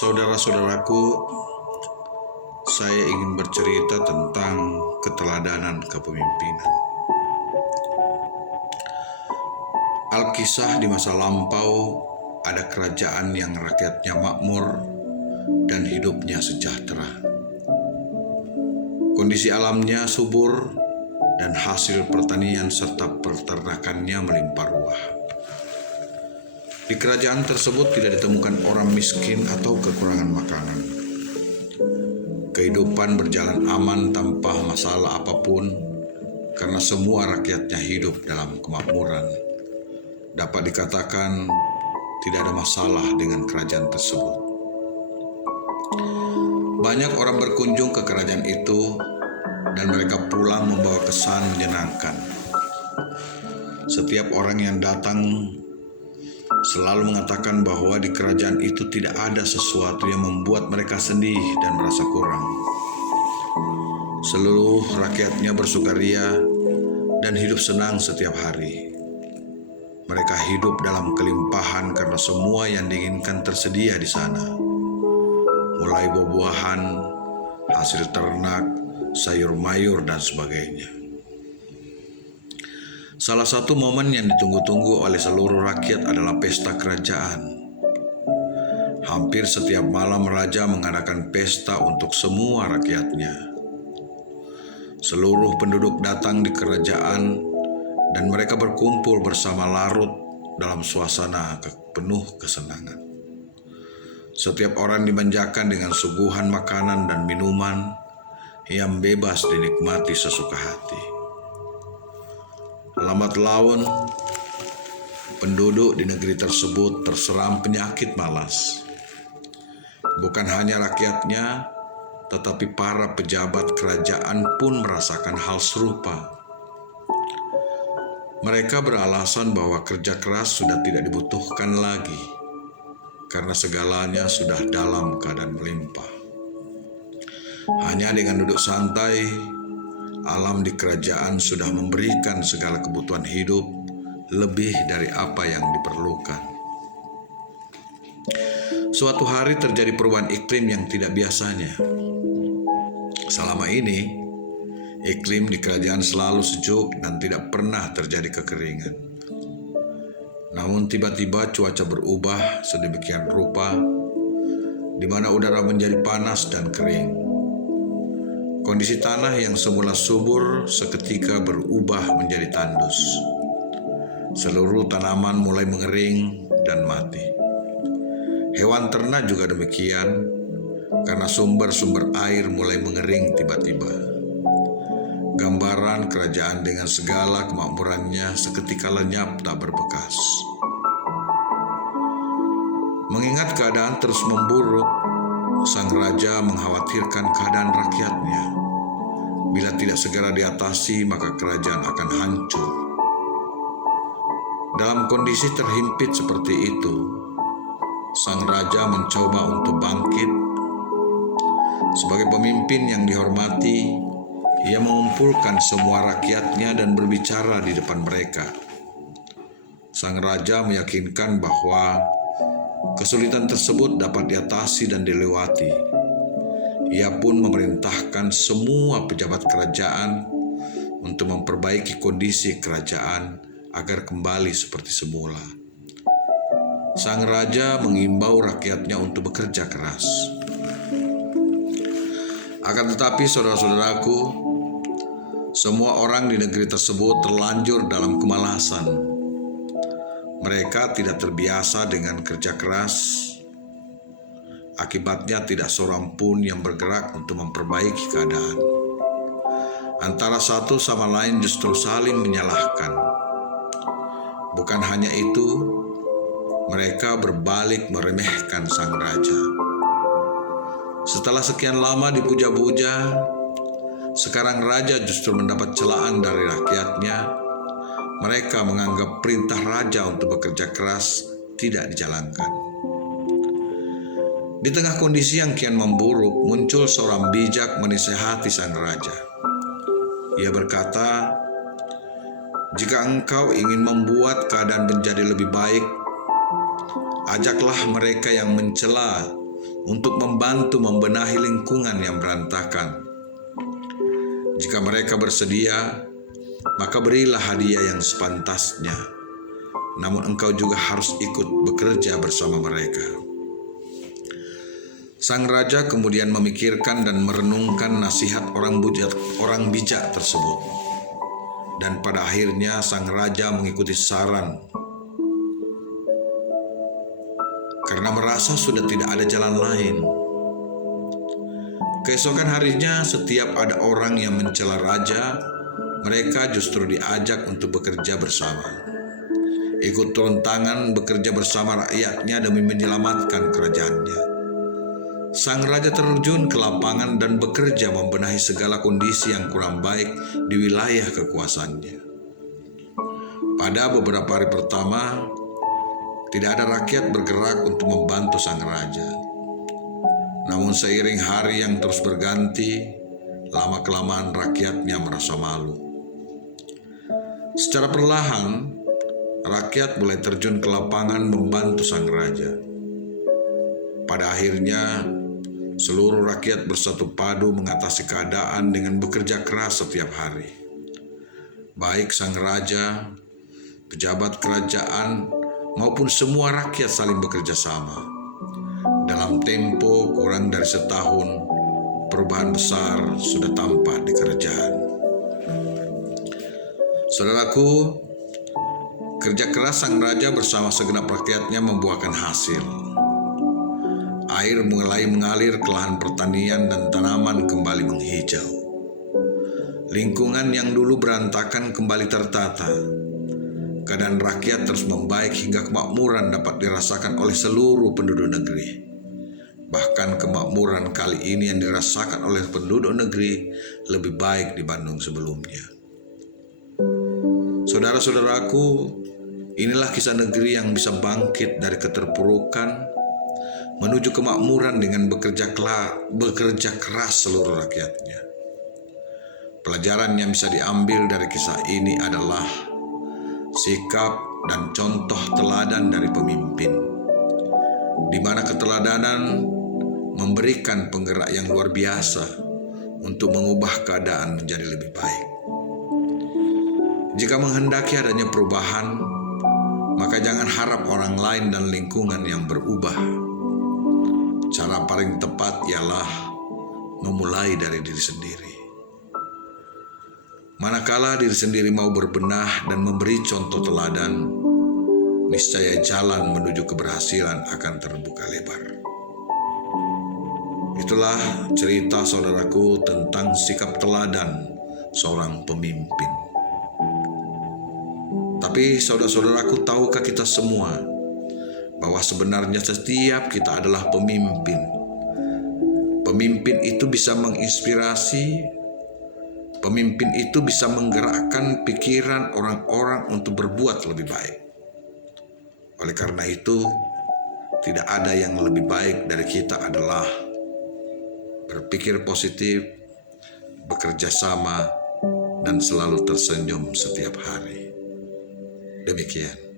Saudara-saudaraku, saya ingin bercerita tentang keteladanan kepemimpinan. Alkisah di masa lampau, ada kerajaan yang rakyatnya makmur dan hidupnya sejahtera. Kondisi alamnya subur dan hasil pertanian serta peternakannya melimpah ruah. Di kerajaan tersebut tidak ditemukan orang miskin atau kekurangan makanan. Kehidupan berjalan aman tanpa masalah apapun karena semua rakyatnya hidup dalam kemakmuran. Dapat dikatakan tidak ada masalah dengan kerajaan tersebut. Banyak orang berkunjung ke kerajaan itu dan mereka pulang membawa kesan menyenangkan. Setiap orang yang datang selalu mengatakan bahwa di kerajaan itu tidak ada sesuatu yang membuat mereka sedih dan merasa kurang. Seluruh rakyatnya bersukaria dan hidup senang setiap hari. Mereka hidup dalam kelimpahan karena semua yang diinginkan tersedia di sana. Mulai buah-buahan, hasil ternak, sayur mayur, dan sebagainya. Salah satu momen yang ditunggu-tunggu oleh seluruh rakyat adalah pesta kerajaan. Hampir setiap malam raja mengadakan pesta untuk semua rakyatnya. Seluruh penduduk datang di kerajaan dan mereka berkumpul bersama larut dalam suasana penuh kesenangan. Setiap orang dimanjakan dengan suguhan makanan dan minuman yang bebas dinikmati sesuka hati. Lambat laun, penduduk di negeri tersebut terserang penyakit malas. Bukan hanya rakyatnya, tetapi para pejabat kerajaan pun merasakan hal serupa. Mereka beralasan bahwa kerja keras sudah tidak dibutuhkan lagi, karena segalanya sudah dalam keadaan melimpah. Hanya dengan duduk santai, alam di kerajaan sudah memberikan segala kebutuhan hidup lebih dari apa yang diperlukan. Suatu hari terjadi perubahan iklim yang tidak biasanya. Selama ini, iklim di kerajaan selalu sejuk dan tidak pernah terjadi kekeringan. Namun tiba-tiba cuaca berubah sedemikian rupa, di mana udara menjadi panas dan kering. Kondisi tanah yang semula subur seketika berubah menjadi tandus. Seluruh tanaman mulai mengering dan mati. Hewan ternak juga demikian, karena sumber-sumber air mulai mengering tiba-tiba. Gambaran kerajaan dengan segala kemakmurannya seketika lenyap tak berbekas. Mengingat keadaan terus memburuk, sang raja mengkhawatirkan keadaan rakyatnya. Bila tidak segera diatasi, maka kerajaan akan hancur. Dalam kondisi terhimpit seperti itu, sang raja mencoba untuk bangkit. Sebagai pemimpin yang dihormati, ia mengumpulkan semua rakyatnya dan berbicara di depan mereka. Sang raja meyakinkan bahwa kesulitan tersebut dapat diatasi dan dilewati. Ia pun memerintahkan semua pejabat kerajaan untuk memperbaiki kondisi kerajaan agar kembali seperti semula. Sang raja mengimbau rakyatnya untuk bekerja keras. Akan tetapi saudara-saudaraku, semua orang di negeri tersebut terlanjur dalam kemalasan. Mereka tidak terbiasa dengan kerja keras. Akibatnya tidak seorang pun yang bergerak untuk memperbaiki keadaan. Antara satu sama lain justru saling menyalahkan. Bukan hanya itu, mereka berbalik meremehkan sang raja. Setelah sekian lama dipuja-puja, sekarang raja justru mendapat celaan dari rakyatnya. Mereka menganggap perintah raja untuk bekerja keras tidak dijalankan. Di tengah kondisi yang kian memburuk, muncul seorang bijak menasihati sang raja. Ia berkata, "Jika engkau ingin membuat keadaan menjadi lebih baik, ajaklah mereka yang mencela untuk membantu membenahi lingkungan yang berantakan. Jika mereka bersedia, maka berilah hadiah yang sepantasnya. Namun engkau juga harus ikut bekerja bersama mereka. Sang raja kemudian memikirkan dan merenungkan nasihat orang bijak tersebut. Dan pada akhirnya sang raja mengikuti saran karena merasa sudah tidak ada jalan lain. Keesokan harinya, setiap ada orang yang mencela raja, mereka justru diajak untuk bekerja bersama. Ikut turun tangan bekerja bersama rakyatnya demi menyelamatkan kerajaannya. Sang raja terjun ke lapangan dan bekerja membenahi segala kondisi yang kurang baik di wilayah kekuasaannya. Pada beberapa hari pertama, tidak ada rakyat bergerak untuk membantu sang raja. Namun seiring hari yang terus berganti, lama-kelamaan rakyatnya merasa malu. Secara perlahan, rakyat mulai terjun ke lapangan membantu sang raja. Pada akhirnya, seluruh rakyat bersatu padu mengatasi keadaan dengan bekerja keras setiap hari. Baik sang raja, pejabat kerajaan, maupun semua rakyat saling bekerja sama. Dalam tempo kurang dari setahun, perubahan besar sudah tampak di kerajaan. Saudaraku, kerja keras sang raja bersama segenap rakyatnya membuahkan hasil. Air mulai mengalir ke lahan pertanian dan tanaman kembali menghijau. Lingkungan yang dulu berantakan kembali tertata. Keadaan rakyat terus membaik hingga kemakmuran dapat dirasakan oleh seluruh penduduk negeri. Bahkan kemakmuran kali ini yang dirasakan oleh penduduk negeri lebih baik dibanding sebelumnya. Saudara-saudaraku, inilah kisah negeri yang bisa bangkit dari keterpurukan menuju kemakmuran dengan bekerja keras seluruh rakyatnya. Pelajaran yang bisa diambil dari kisah ini adalah sikap dan contoh teladan dari pemimpin, di mana keteladanan memberikan penggerak yang luar biasa untuk mengubah keadaan menjadi lebih baik. Jika menghendaki adanya perubahan, maka jangan harap orang lain dan lingkungan yang berubah. Cara paling tepat ialah memulai dari diri sendiri. Manakala diri sendiri mau berbenah dan memberi contoh teladan, niscaya jalan menuju keberhasilan akan terbuka lebar. Itulah cerita saudaraku tentang sikap teladan seorang pemimpin. Tapi saudara-saudaraku, tahukah kita semua bahwa sebenarnya setiap kita adalah pemimpin. Pemimpin itu bisa menginspirasi. Pemimpin itu bisa menggerakkan pikiran orang-orang untuk berbuat lebih baik. Oleh karena itu, tidak ada yang lebih baik dari kita adalah berpikir positif, bekerja sama, dan selalu tersenyum setiap hari. Demikian.